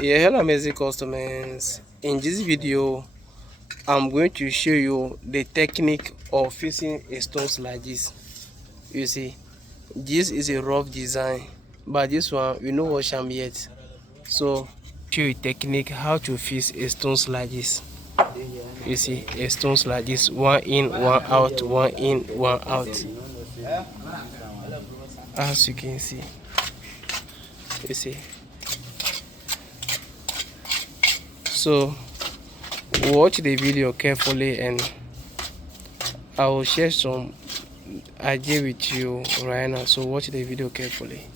Yeah, hello amazing customers. In this video, I'm going to show you the technique of fixing a stones like this. You see, this is a rough design, but this one we no wash am yet. So, show you technique how to fix a stones like this. You see, a stones like this, one in, one out, one in, one out. As you can see, you see. So, watch the video carefully and I will share some idea with you right now. So watch the video carefully.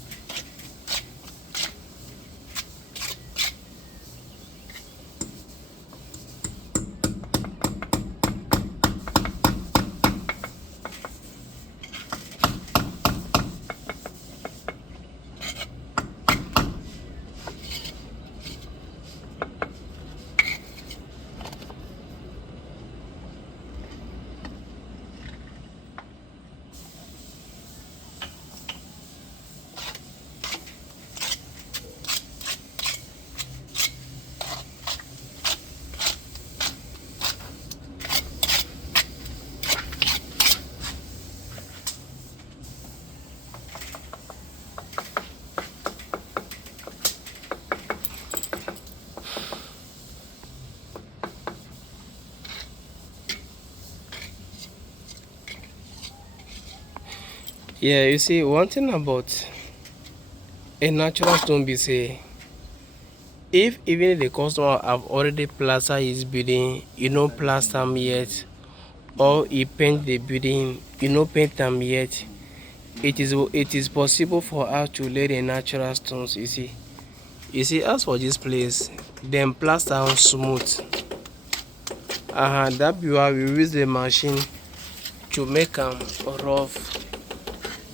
Yeah, you see, one thing about a natural stone be say, if even the customer have already plastered his building, you know plaster am yet, or he paint the building, you know paint am yet, it is possible for us to lay the natural stones. You see, as for this place, them plaster am smooth. That be why we use the machine to make am rough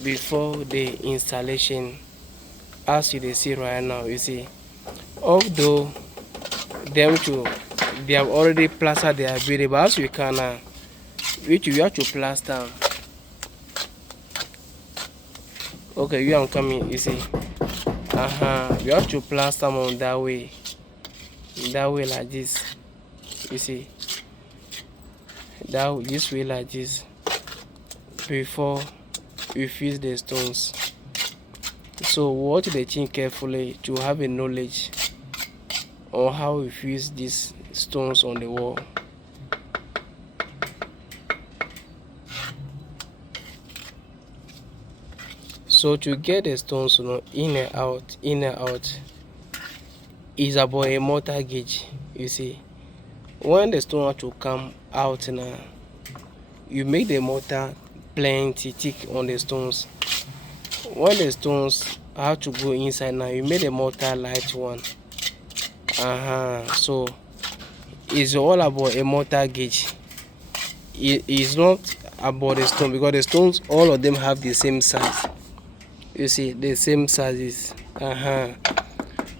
before the installation. As you dey see right now, you see, although them too, they have already plastered their building, but as we can now, which we have to plaster am. Okay, you am coming, you see. We have to plaster am on that way like this. You see, this way like this before we fix the stones. So watch the thing carefully to have a knowledge on how we fix these stones on the wall. So to get the stones, in and out, is about a mortar gauge. You see, when the stone have to come out now, you make the mortar plenty thick on the stones. When the stones have to go inside now, you make the mortar light one. So it's all about a mortar gauge. It is not about the stone, because the stones, all of them have the same size. You see, the same sizes.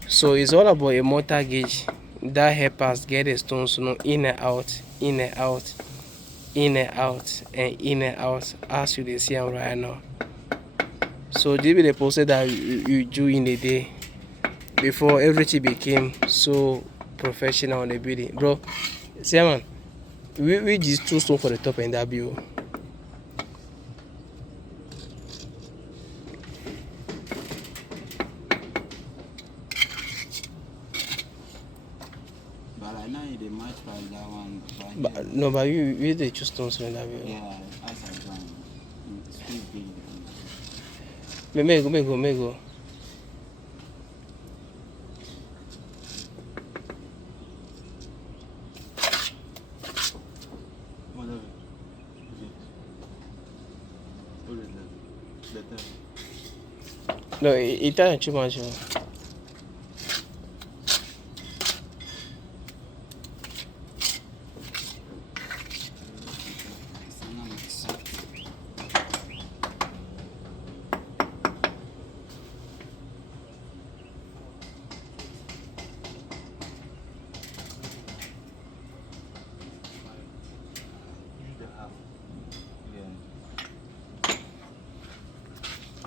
So it's all about a mortar gauge that help us get the stones, in and out, in and out, in and out, and in and out, as you dey see am right now. So this be the process that you do in a day before everything became so professional on the building. Bro, see man, we just two stone for the top and that view. But I know they match by that one. But no, but you the two stones in that view. Yeah, as I done. It's too big. Me go. What of it? What is that? No, it doesn't too much.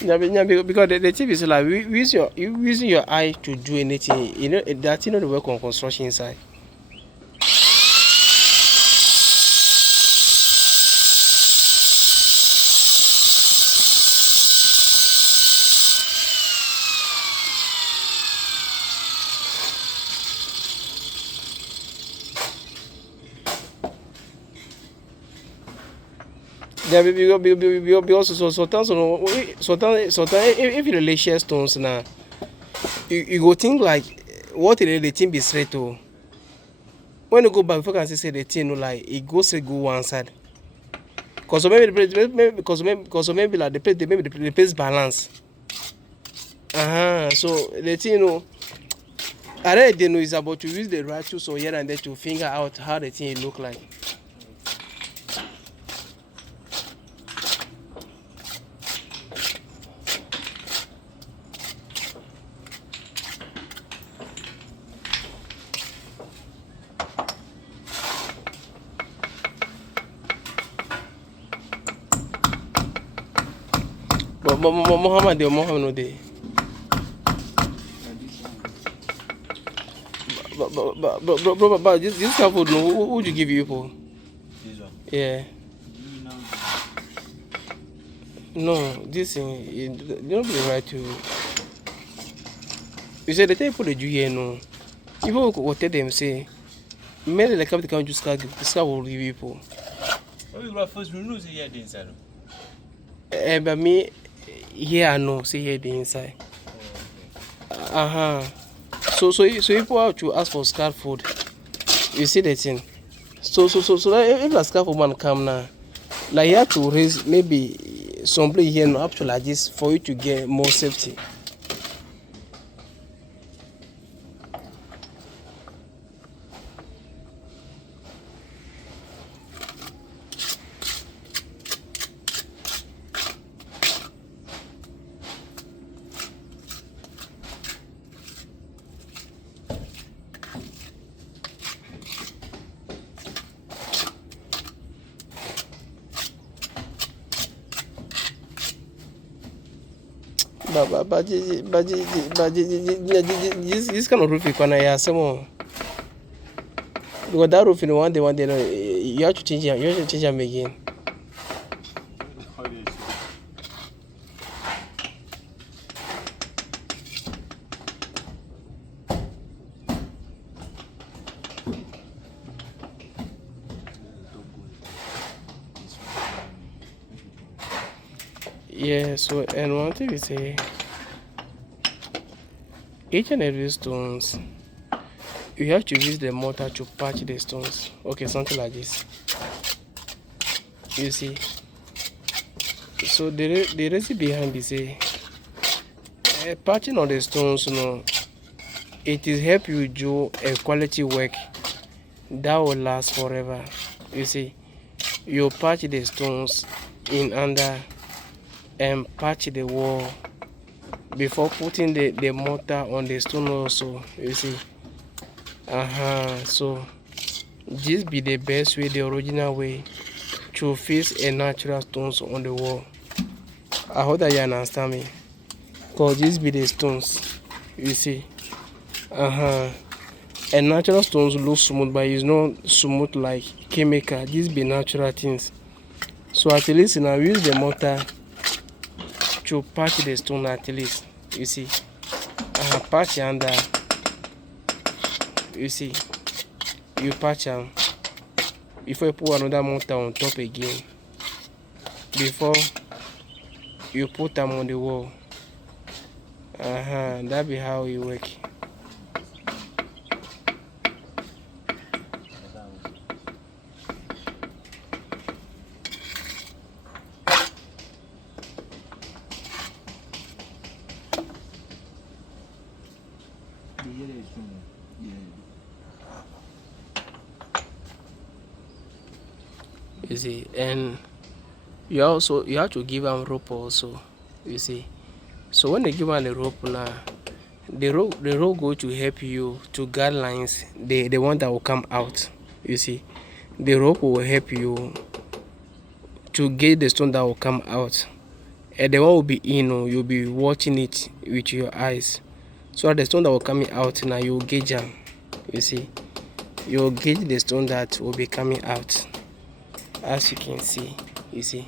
Yeah, because the tip is like you using your eye to do anything. You know that you know the work on construction inside. Yeah, because sometimes if you really share stones now, you go think like what the thing be straight to. When you go back, before you can say the thing no like it goes straight go one side. Cause maybe the place, maybe like the place, maybe the place balance. So the thing you know, I really didn't know is about to use the right tools or here and there to figure out how the thing look like. But Muhammad no dey. But this kind of food, no, who would you give you for? This one. Yeah. No, this thing, you don't be right to. You say the time for the Jew here, no. Even what tell them say, many like come to count just this guy will give you for. What we got first, we know the here inside. But me, here I know, see here the inside. So if you have to ask for scarf food, you see the thing. So if a scarf man come now, like you have to raise maybe some place here up to like this for you to get more safety. But this kind of roof you can have some more. Because that roof in one day you have to change it. You have to change them again. Yeah, so and one thing we say each and every stones you have to use the mortar to patch the stones. Okay, something like this. You see. So the reason behind is say patching on the stones, you know, it is help you do a quality work that will last forever. You see, you patch the stones in under and patch the wall before putting the mortar on the stone also. You see. So this be the best way, the original way to fix a natural stones on the wall. I hope that you understand me. Cause this be the stones. You see. And natural stones look smooth, but it's not smooth like chemical. These be natural things. So at least now use the mortar to patch the stone at least. You see. Patch under. You see. You patch them before you put another mortar on top again. Before you put them on the wall. That be how it work. You see, and you have to give them rope also. You see, so when they give them the rope now, the rope go to help you to guide lines, the one that will come out. You see, the rope will help you to get the stone that will come out. and the one will be in, you'll be watching it with your eyes. So the stone that will coming out now, you gauge them. You see, you gauge the stone that will be coming out, as you can see. You see.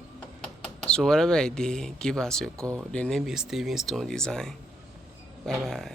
So whatever I did, give us a call. The name is Steven Stone Design. Bye bye.